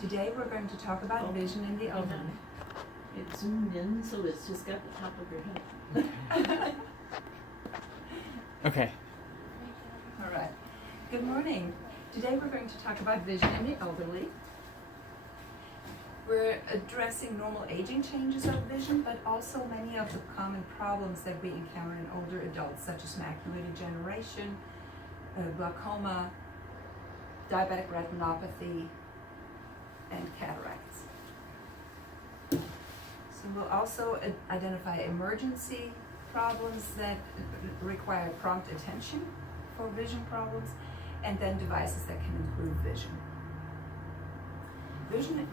Today we're going to talk about vision in the elderly. It's zoomed in, so it's just got the top of your head. Okay. All right. Good morning. Today we're going to talk about vision in the elderly. We're addressing normal aging changes of vision, but also many of the common problems that we encounter in older adults, such as macular degeneration, glaucoma, diabetic retinopathy, and cataracts. So we'll also identify emergency problems that require prompt attention for vision problems, and then devices that can improve vision.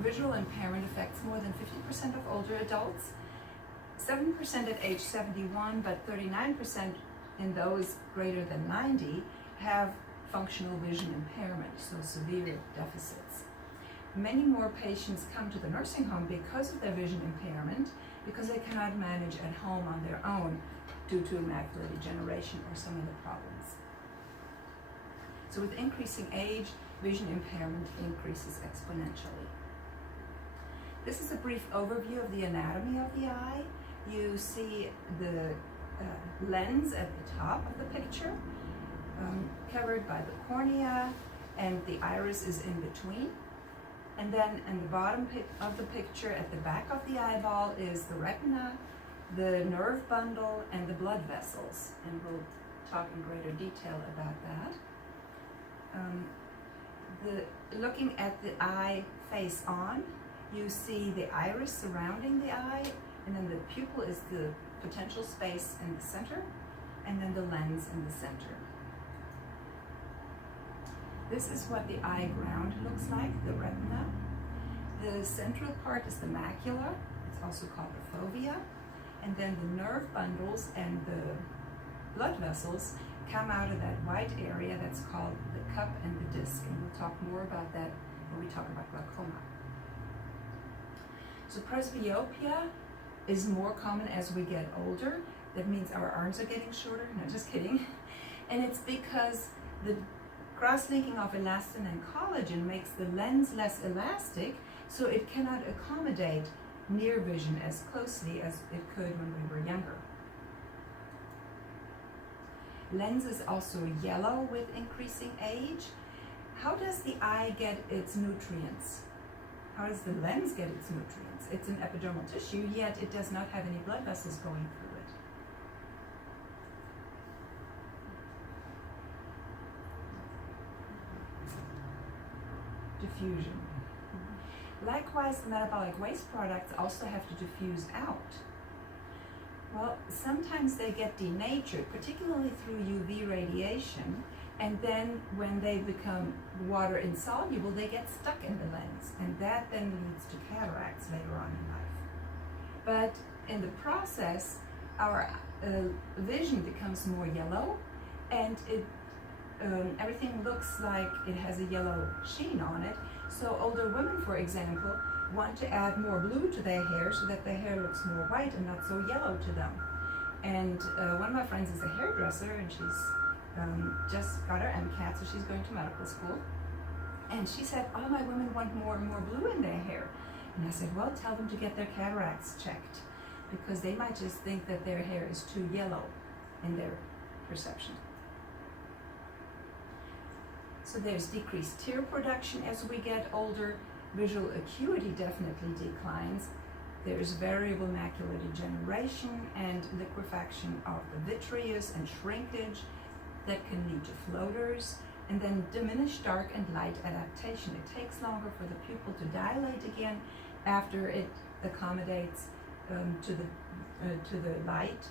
Visual impairment affects more than 50% of older adults, 7% at age 71, but 39% in those greater than 90 have functional vision impairment, so severe deficits. Many more patients come to the nursing home because of their vision impairment, because they cannot manage at home on their own due to macular degeneration or some other problems. So with increasing age, vision impairment increases exponentially. This is a brief overview of the anatomy of the eye. You see the lens at the top of the picture, covered by the cornea, and the iris is in between. And then in the bottom of the picture, at the back of the eyeball, is the retina, the nerve bundle, and the blood vessels. And we'll talk in greater detail about that. Looking at the eye face on, you see the iris surrounding the eye, and then the pupil is the potential space in the center, and then the lens in the center. This is what the eye ground looks like, the retina. The central part is the macula, it's also called the fovea, and then the nerve bundles and the blood vessels come out of that white area that's called the cup and the disc, and we'll talk more about that when we talk about glaucoma. So presbyopia is more common as we get older. That means our arms are getting shorter, no, just kidding. And it's because the cross-linking of elastin and collagen makes the lens less elastic, so it cannot accommodate near vision as closely as it could when we were younger. Lens is also yellow with increasing age. How does the eye get its nutrients? How does the lens get its nutrients? It's an epidermal tissue, yet it does not have any blood vessels going through it. Diffusion. Likewise, the metabolic waste products also have to diffuse out. Well, sometimes they get denatured, particularly through UV radiation, and then when they become water insoluble, they get stuck in the lens, and that then leads to cataracts later on in life. But in the process, our vision becomes more yellow, and everything looks like it has a yellow sheen on it. So older women, for example, want to add more blue to their hair so that their hair looks more white and not so yellow to them. And one of my friends is a hairdresser, and she's just got her MCAT, so she's going to medical school. And she said, all my women want more and more blue in their hair. And I said, well, tell them to get their cataracts checked, because they might just think that their hair is too yellow in their perception. So there's decreased tear production as we get older. Visual acuity definitely declines. There's variable macular degeneration and liquefaction of the vitreous and shrinkage that can lead to floaters, and then diminished dark and light adaptation. It takes longer for the pupil to dilate again after it accommodates to the light,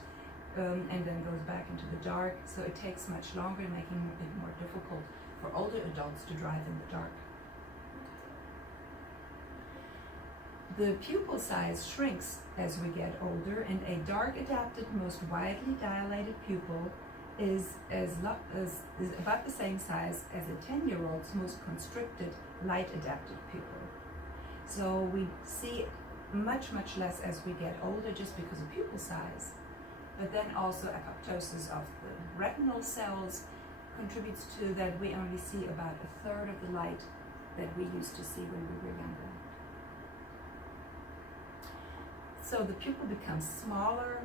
and then goes back into the dark. So it takes much longer, making it more difficult for older adults to drive in the dark. The pupil size shrinks as we get older, and a dark adapted, most widely dilated pupil is about the same size as a 10-year-old's most constricted, light adapted pupil. So we see much less as we get older just because of pupil size. But then also apoptosis of the retinal cells contributes to that we only see about a third of the light that we used to see when we were younger. So the pupil becomes smaller,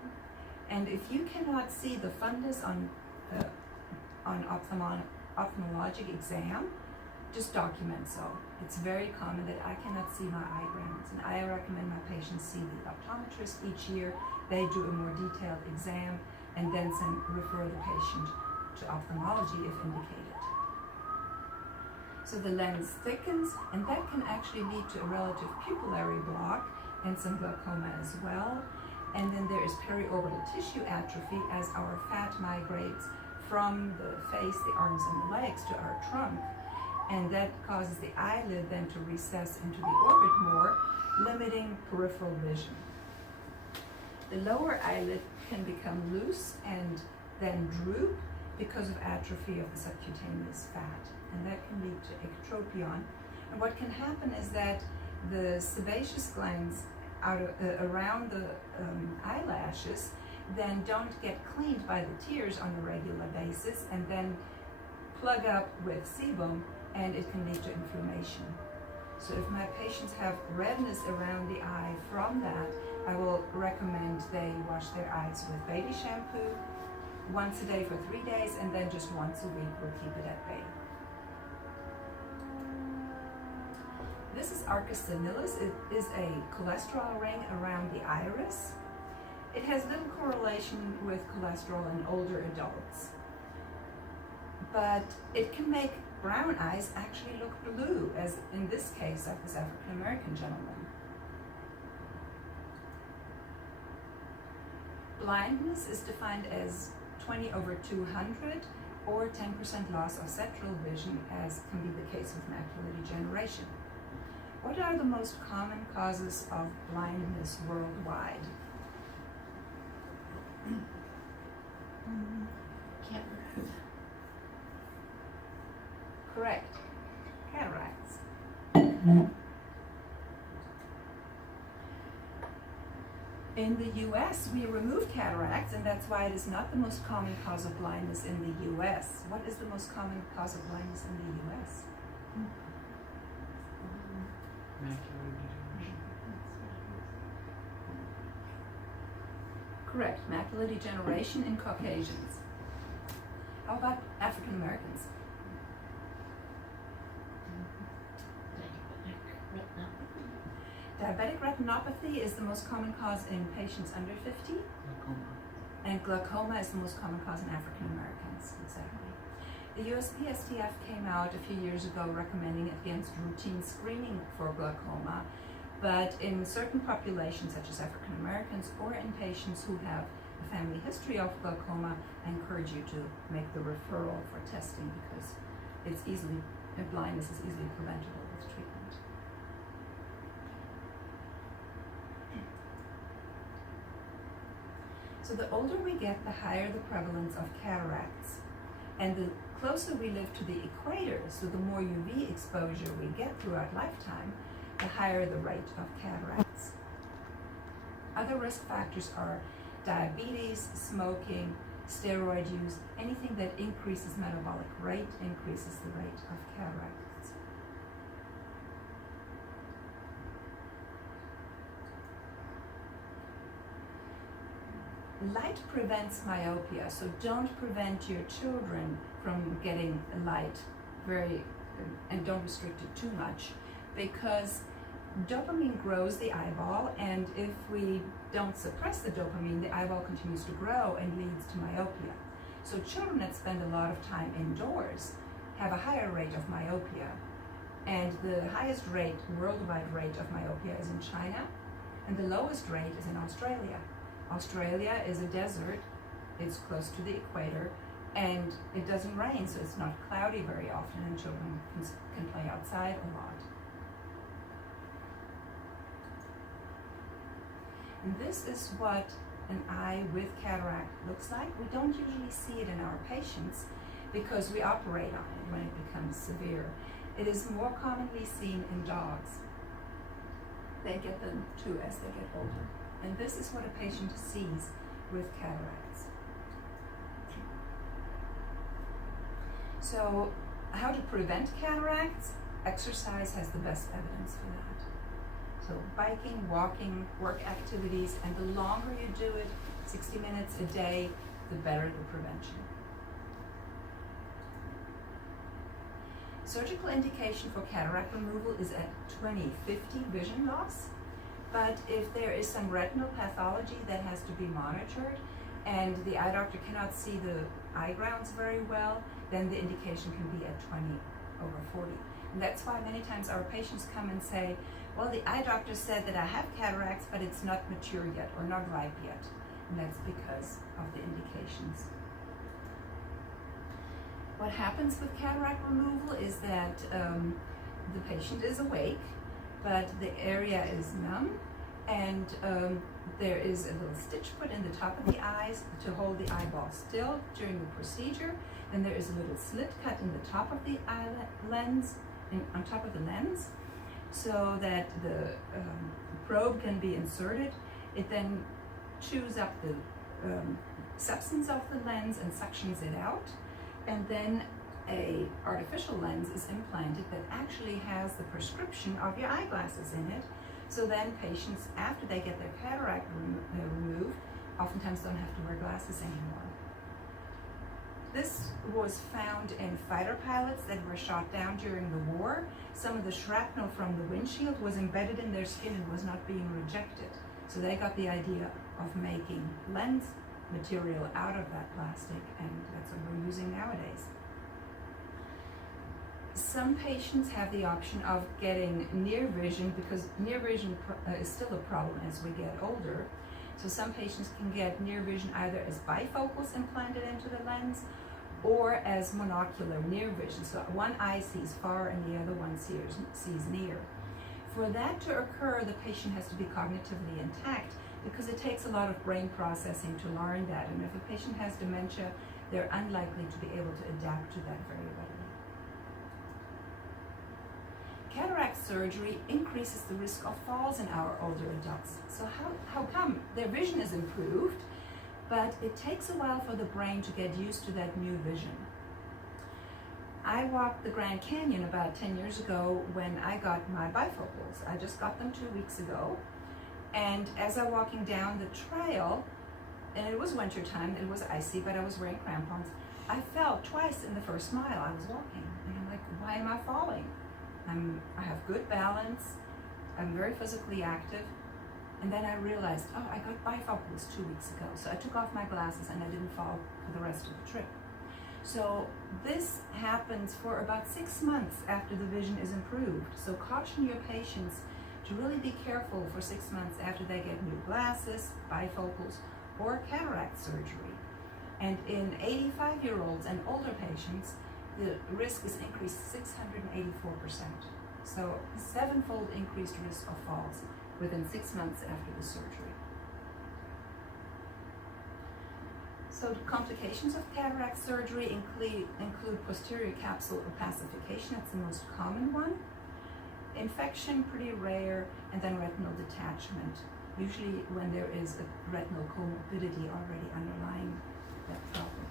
and if you cannot see the fundus on ophthalmologic exam, just document so. It's very common that I cannot see my eye grounds, and I recommend my patients see the optometrist each year. They do a more detailed exam and then refer the patient to ophthalmology if indicated. So the lens thickens, and that can actually lead to a relative pupillary block and some glaucoma as well. And then there is periorbital tissue atrophy as our fat migrates from the face, the arms and the legs to our trunk. And that causes the eyelid then to recess into the orbit more, limiting peripheral vision. The lower eyelid can become loose and then droop because of atrophy of the subcutaneous fat, and that can lead to ectropion. And what can happen is that the sebaceous glands around the eyelashes then don't get cleaned by the tears on a regular basis and then plug up with sebum, and it can lead to inflammation. So if my patients have redness around the eye from that, I will recommend they wash their eyes with baby shampoo once a day for 3 days, and then just once a week we'll keep it at bay. This is arcus senilis. It is a cholesterol ring around the iris. It has little correlation with cholesterol in older adults, but it can make brown eyes actually look blue, as in this case of this African American gentleman. Blindness is defined as 20/200 or 10% loss of central vision, as can be the case with macular degeneration. What are the most common causes of blindness worldwide? Cataract. Correct. Cataracts. In the US, we remove cataracts, and that's why it is not the most common cause of blindness in the US. What is the most common cause of blindness in the US? Macular degeneration. Correct. Macular degeneration in Caucasians. How about African Americans? Diabetic retinopathy is the most common cause in patients under 50, Glaucoma. and glaucoma is the most common cause in African Americans, exactly. The USPSTF came out a few years ago recommending against routine screening for glaucoma, but in certain populations, such as African Americans or in patients who have a family history of glaucoma, I encourage you to make the referral for testing, because blindness is easily preventable with treatment. So the older we get, the higher the prevalence of cataracts. And the closer we live to the equator, so the more UV exposure we get throughout lifetime, the higher the rate of cataracts. Other risk factors are diabetes, smoking, steroid use. Anything that increases metabolic rate increases the rate of cataracts. Light prevents myopia, so don't prevent your children from getting light and don't restrict it too much, because dopamine grows the eyeball, and if we don't suppress the dopamine, the eyeball continues to grow and leads to myopia. So children that spend a lot of time indoors have a higher rate of myopia, and the highest worldwide rate of myopia is in China, and the lowest rate is in Australia. Australia is a desert, it's close to the equator, and it doesn't rain, so it's not cloudy very often, and children can play outside a lot. And this is what an eye with cataract looks like. We don't usually see it in our patients because we operate on it when it becomes severe. It is more commonly seen in dogs. They get them too as they get older. And this is what a patient sees with cataracts. So, how to prevent cataracts? exercise has the best evidence for that. So biking, walking, work activities, and the longer you do it, 60 minutes a day, the better the prevention. Surgical indication for cataract removal is at 20/50 vision loss, but if there is some retinal pathology that has to be monitored and the eye doctor cannot see the eye grounds very well, then the indication can be at 20/40. And that's why many times our patients come and say, well, the eye doctor said that I have cataracts, but it's not mature yet or not ripe yet. And that's because of the indications. What happens with cataract removal is that the patient is awake, but the area is numb, and there is a little stitch put in the top of the eyes to hold the eyeball still during the procedure. Then there is a little slit cut in the top of the eye lens, on top of the lens, so that the probe can be inserted. It then chews up the substance of the lens and suctions it out. And then a artificial lens is implanted that actually has the prescription of your eyeglasses in it. So then patients, after they get their cataract removed, oftentimes don't have to wear glasses anymore. This was found in fighter pilots that were shot down during the war. Some of the shrapnel from the windshield was embedded in their skin and was not being rejected. So they got the idea of making lens material out of that plastic, and that's what we're using nowadays. Some patients have the option of getting near vision, because near vision is still a problem as we get older. So some patients can get near vision either as bifocals implanted into the lens or as monocular near vision. So one eye sees far and the other one sees near. For that to occur, the patient has to be cognitively intact, because it takes a lot of brain processing to learn that. And if a patient has dementia, they're unlikely to be able to adapt to that very readily. Cataract surgery increases the risk of falls in our older adults. So how come? Their vision is improved, but it takes a while for the brain to get used to that new vision. I walked the Grand Canyon about 10 years ago when I got my bifocals. I just got them 2 weeks ago. And as I'm walking down the trail, and it was winter time, it was icy, but I was wearing crampons, I fell twice in the first mile I was walking. And I'm like, why am I falling? I have good balance, I'm very physically active. And then I realized, oh, I got bifocals 2 weeks ago. So I took off my glasses and I didn't fall for the rest of the trip. So this happens for about 6 months after the vision is improved. So caution your patients to really be careful for 6 months after they get new glasses, bifocals, or cataract surgery. And in 85-year-olds and older patients, the risk is increased 684%. So a 7-fold increased risk of falls within 6 months after the surgery. So the complications of cataract surgery include posterior capsule opacification, that's the most common one. Infection, pretty rare, and then retinal detachment, usually when there is a retinal comorbidity already underlying that problem.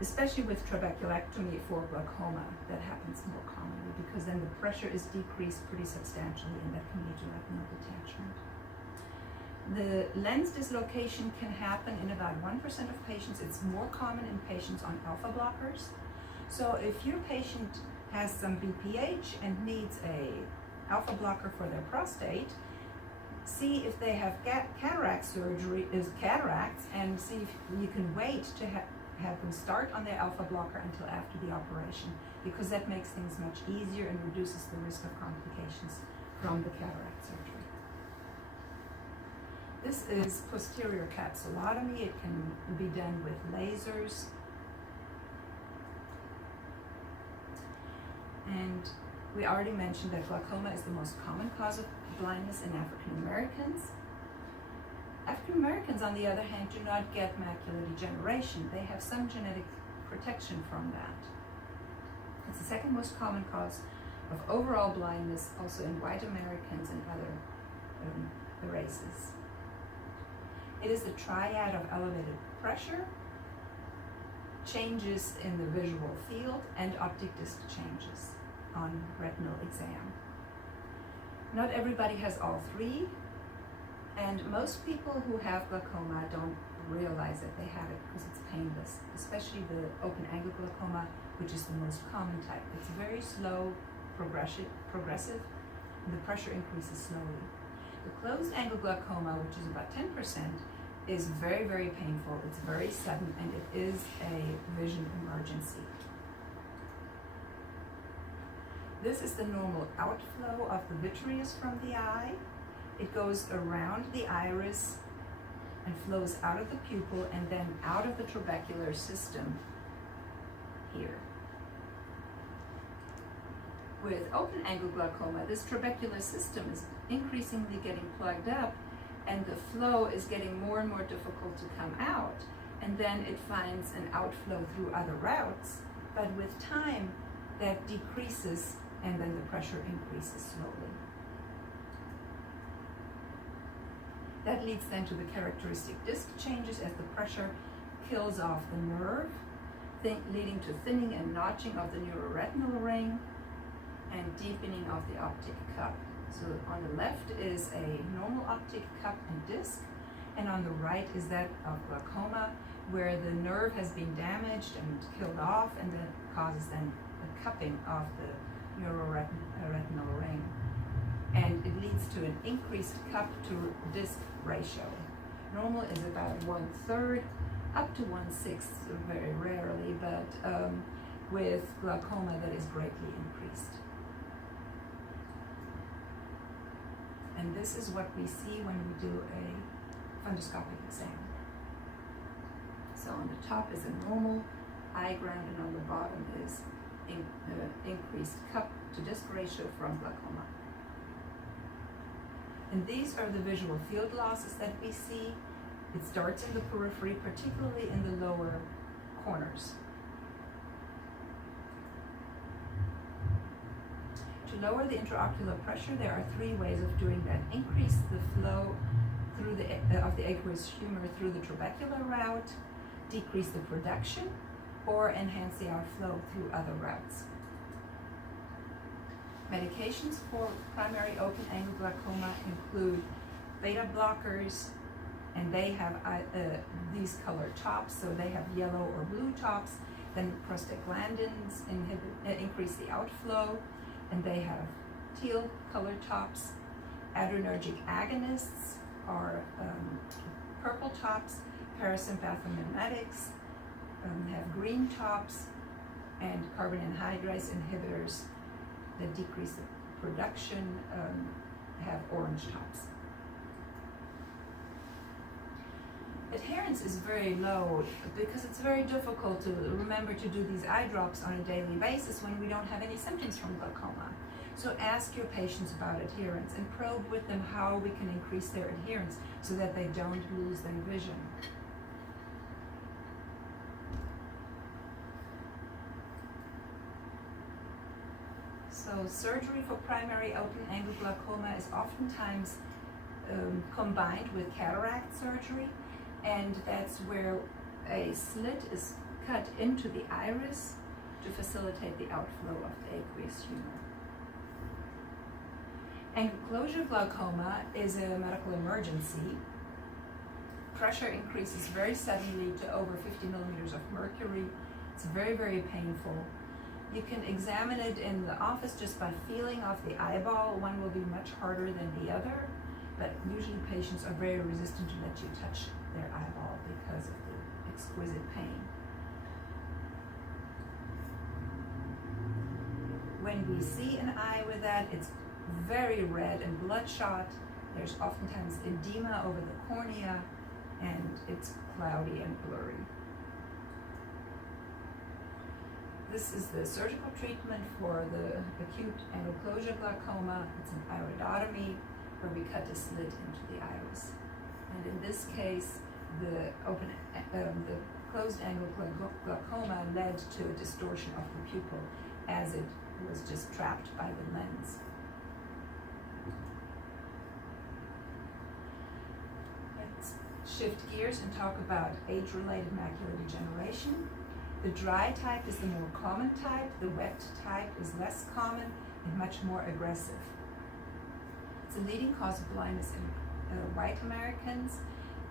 Especially with trabeculectomy for glaucoma, that happens more commonly, because then the pressure is decreased pretty substantially, and that can lead to retinal detachment. The lens dislocation can happen in about 1% of patients. It's more common in patients on alpha blockers. So if your patient has some BPH and needs a alpha blocker for their prostate, see if they have cataract surgery, cataracts, and see if you can wait to have them start on their alpha blocker until after the operation, because that makes things much easier and reduces the risk of complications from the cataract surgery. This is posterior capsulotomy. It can be done with lasers. And we already mentioned that glaucoma is the most common cause of blindness in African Americans. African Americans, on the other hand, do not get macular degeneration. They have some genetic protection from that. It's the second most common cause of overall blindness, also in white Americans and other races. It is the triad of elevated pressure, changes in the visual field and optic disc changes on retinal exam. Not everybody has all three, and most people who have glaucoma don't realize that they have it because it's painless, especially the open angle glaucoma, which is the most common type. It's very slow, progressive, and the pressure increases slowly. The closed angle glaucoma, which is about 10%, is very, very painful. It's very sudden, and it is a vision emergency. This is the normal outflow of the vitreous from the eye. It goes around the iris and flows out of the pupil and then out of the trabecular system here. With open angle glaucoma, this trabecular system is increasingly getting plugged up, and the flow is getting more and more difficult to come out, and then it finds an outflow through other routes, but with time that decreases and then the pressure increases slowly. That leads then to the characteristic disc changes as the pressure kills off the nerve, leading to thinning and notching of the neuroretinal ring and deepening of the optic cup. So on the left is a normal optic cup and disc, and on the right is that of glaucoma, where the nerve has been damaged and killed off, and that causes then the cupping of the neuroretinal ring. And it leads to an increased cup to disc ratio. Normal is about 1/3, up to 1/6 very rarely, but with glaucoma that is greatly increased. And this is what we see when we do a fundoscopic exam. So on the top is a normal eye ground, and on the bottom is increased cup to disc ratio from glaucoma. And these are the visual field losses that we see. It starts in the periphery, particularly in the lower corners. To lower the intraocular pressure, there are three ways of doing that. Increase the flow through of the aqueous humor through the trabecular route, decrease the production, or enhance the outflow through other routes. Medications for primary open angle glaucoma include beta blockers, and they have these colored tops, so they have yellow or blue tops. Then prostaglandins increase the outflow, and they have teal colored tops. Adrenergic agonists are purple tops. Parasympathomimetics have green tops, and carbon anhydrase inhibitors that decrease the production have orange tops. Adherence is very low because it's very difficult to remember to do these eye drops on a daily basis when we don't have any symptoms from glaucoma. So ask your patients about adherence and probe with them how we can increase their adherence so that they don't lose their vision. So surgery for primary open angle glaucoma is oftentimes combined with cataract surgery, and that's where a slit is cut into the iris to facilitate the outflow of the aqueous humor. Angle closure glaucoma is a medical emergency. Pressure increases very suddenly to over 50 millimeters of mercury. It's very, very painful. You can examine it in the office just by feeling off the eyeball. One will be much harder than the other, but usually patients are very resistant to let you touch their eyeball because of the exquisite pain. When we see an eye with that, it's very red and bloodshot. There's oftentimes edema over the cornea, and it's cloudy and blurry. This is the surgical treatment for the acute angle closure glaucoma. It's an iridotomy where we cut a slit into the iris. And in this case, the closed angle glaucoma led to a distortion of the pupil as it was just trapped by the lens. Let's shift gears and talk about age-related macular degeneration. The dry type is the more common type, the wet type is less common and much more aggressive. It's a leading cause of blindness in white Americans.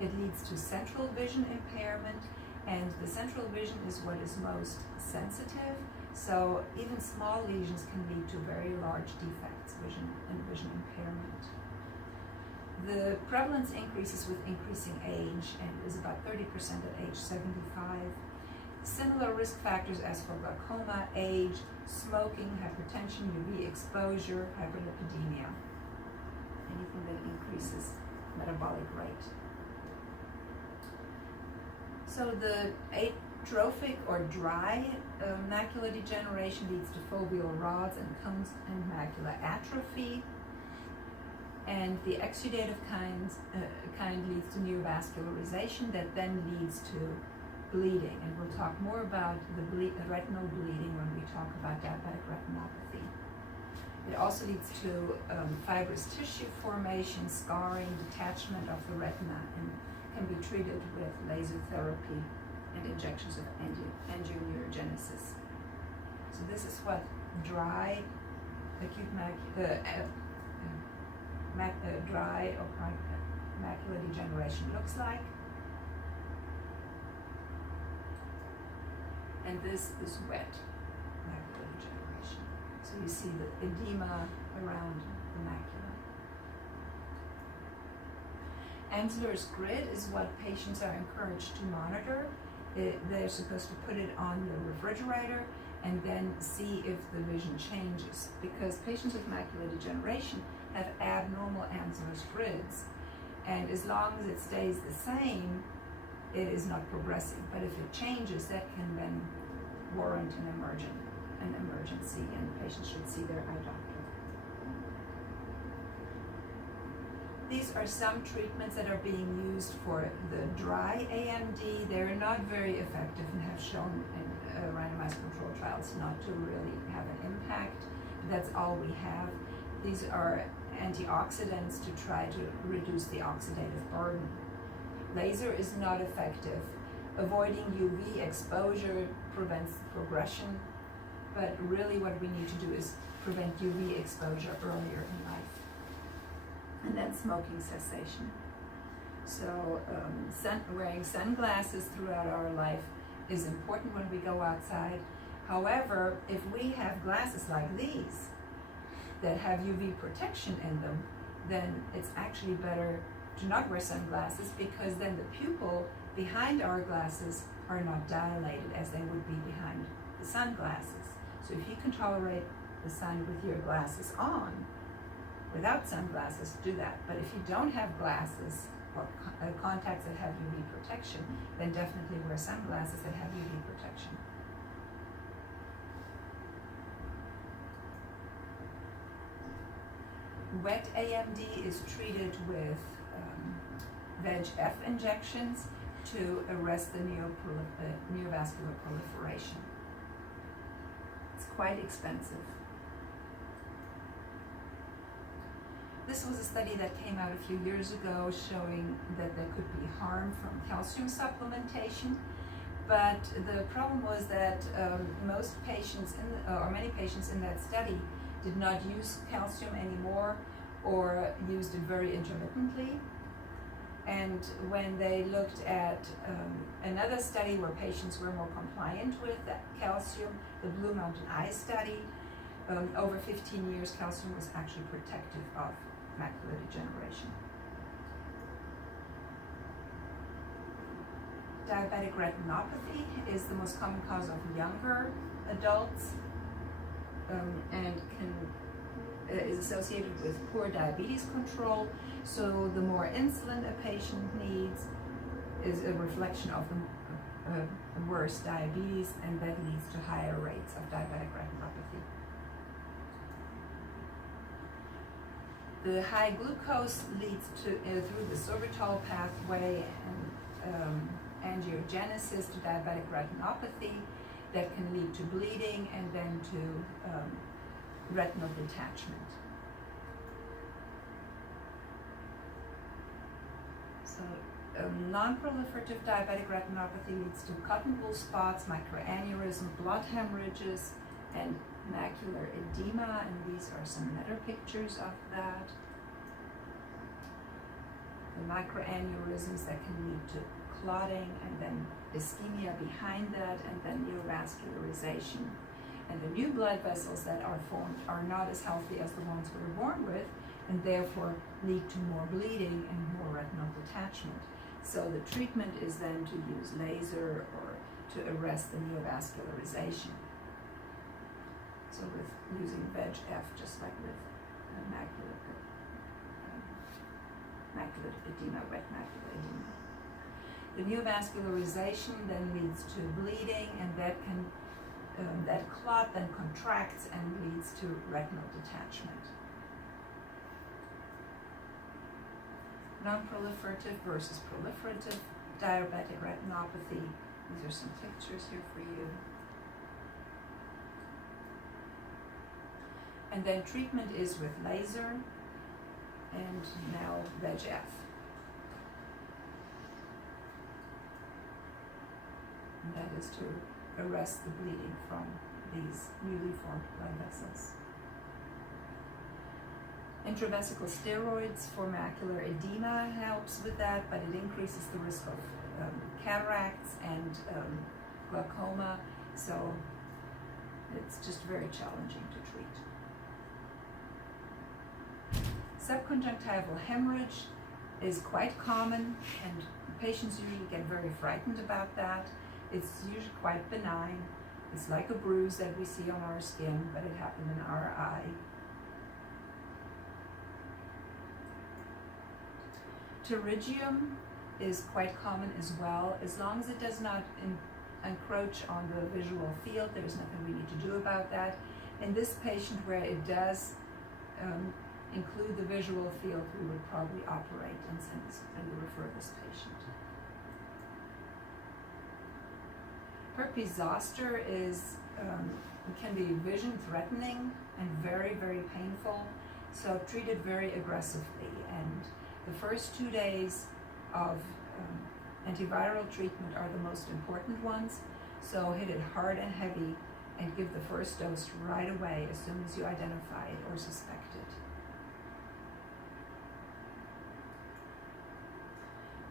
It leads to central vision impairment, and the central vision is what is most sensitive, so even small lesions can lead to very large defects, vision impairment. The prevalence increases with increasing age and is about 30% at age 75. Similar risk factors as for glaucoma: age, smoking, hypertension, UV exposure, hyperlipidemia, anything that increases metabolic rate. So the atrophic or dry macular degeneration leads to foveal rods and cones and macular atrophy. And the exudative kind leads to neovascularization that then leads to bleeding. And we'll talk more about the retinal bleeding when we talk about diabetic retinopathy. It also leads to fibrous tissue formation, scarring, detachment of the retina, and can be treated with laser therapy and injections of angioneogenesis. So this is what dry acute dry or chronic macular degeneration looks like. And this is wet macular degeneration. So you see the edema around the macula. Ansler's grid is what patients are encouraged to monitor. They're supposed to put it on the refrigerator and then see if the vision changes, because patients with macular degeneration have abnormal Ansler's grids, and as long as it stays the same, it is not progressing. But if it changes, that can then warrant an emergency, and patients should see their eye doctor. These are some treatments that are being used for the dry AMD. They're not very effective and have shown in randomized controlled trials not to really have an impact. That's all we have. These are antioxidants to try to reduce the oxidative burden. Laser is not effective. Avoiding UV exposure prevents progression, but really what we need to do is prevent UV exposure earlier in life. And then smoking cessation. So wearing sunglasses throughout our life is important when we go outside. However, if we have glasses like these that have UV protection in them, then it's actually better to not wear sunglasses, because then the pupil behind our glasses are not dilated as they would be behind the sunglasses. So if you can tolerate the sun with your glasses on, without sunglasses, do that. But if you don't have glasses or contacts that have UV protection, then definitely wear sunglasses that have UV protection. Wet AMD is treated with VEGF injections to arrest the neovascular proliferation. It's quite expensive. This was a study that came out a few years ago showing that there could be harm from calcium supplementation, but the problem was that most patients, many patients in that study did not use calcium anymore or used it very intermittently. And when they looked at another study where patients were more compliant with that calcium, the Blue Mountain Eye study, over 15 years, calcium was actually protective of macular degeneration. Diabetic retinopathy is the most common cause of younger adults, and is associated with poor diabetes control. So the more insulin a patient needs is a reflection of the worse diabetes, and that leads to higher rates of diabetic retinopathy. The high glucose leads to through the sorbitol pathway and angiogenesis to diabetic retinopathy that can lead to bleeding and then to retinal detachment. So Non-proliferative diabetic retinopathy leads to cotton wool spots, microaneurysm, blood hemorrhages, and macular edema, and these are some meta pictures of that. The microaneurysms that can lead to clotting, and then ischemia behind that, and then neovascularization. And the new blood vessels that are formed are not as healthy as the ones we were born with, and therefore lead to more bleeding and more retinal detachment. So the treatment is then to use laser or to arrest the neovascularization. So with using VEGF, just like with macular edema, wet macular edema. The neovascularization then leads to bleeding, and that clot then contracts and leads to retinal detachment. Non-proliferative versus proliferative diabetic retinopathy. These are some pictures here for you. And then treatment is with laser and now VEGF. And that is to arrest the bleeding from these newly formed blood vessels. Intravesical steroids for macular edema helps with that, but it increases the risk of cataracts and glaucoma, so it's just very challenging to treat. Subconjunctival hemorrhage is quite common, and patients usually get very frightened about that. It's usually quite benign. It's like a bruise that we see on our skin, but it happened in our eye. Pterygium is quite common as well. As long as it does not encroach on the visual field, there's nothing we need to do about that. In this patient where it does include the visual field, we would probably operate and refer this patient. Herpes zoster can be vision threatening and very, very painful, so treated very aggressively. And the first 2 days of antiviral treatment are the most important ones, so hit it hard and heavy and give the first dose right away as soon as you identify it or suspect it.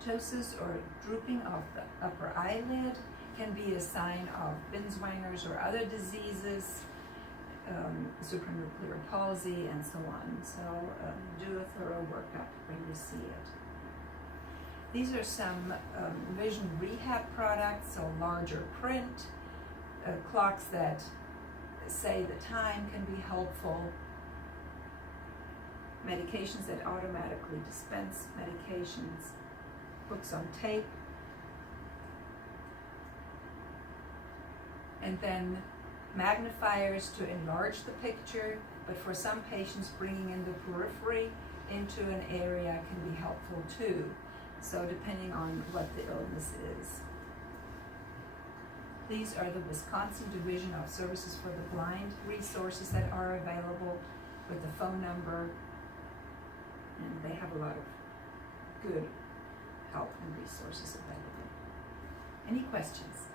Ptosis or drooping of the upper eyelid can be a sign of Binswanger's or other diseases, supranuclear palsy, and so on. So do a thorough workup when you see it. These are some vision rehab products, so larger print, clocks that say the time can be helpful, medications that automatically dispense medications, books on tape, and then magnifiers to enlarge the picture, but for some patients bringing in the periphery into an area can be helpful too, so depending on what the illness is. These are the Wisconsin Division of Services for the Blind resources that are available with the phone number, and they have a lot of good help and resources available. Any questions?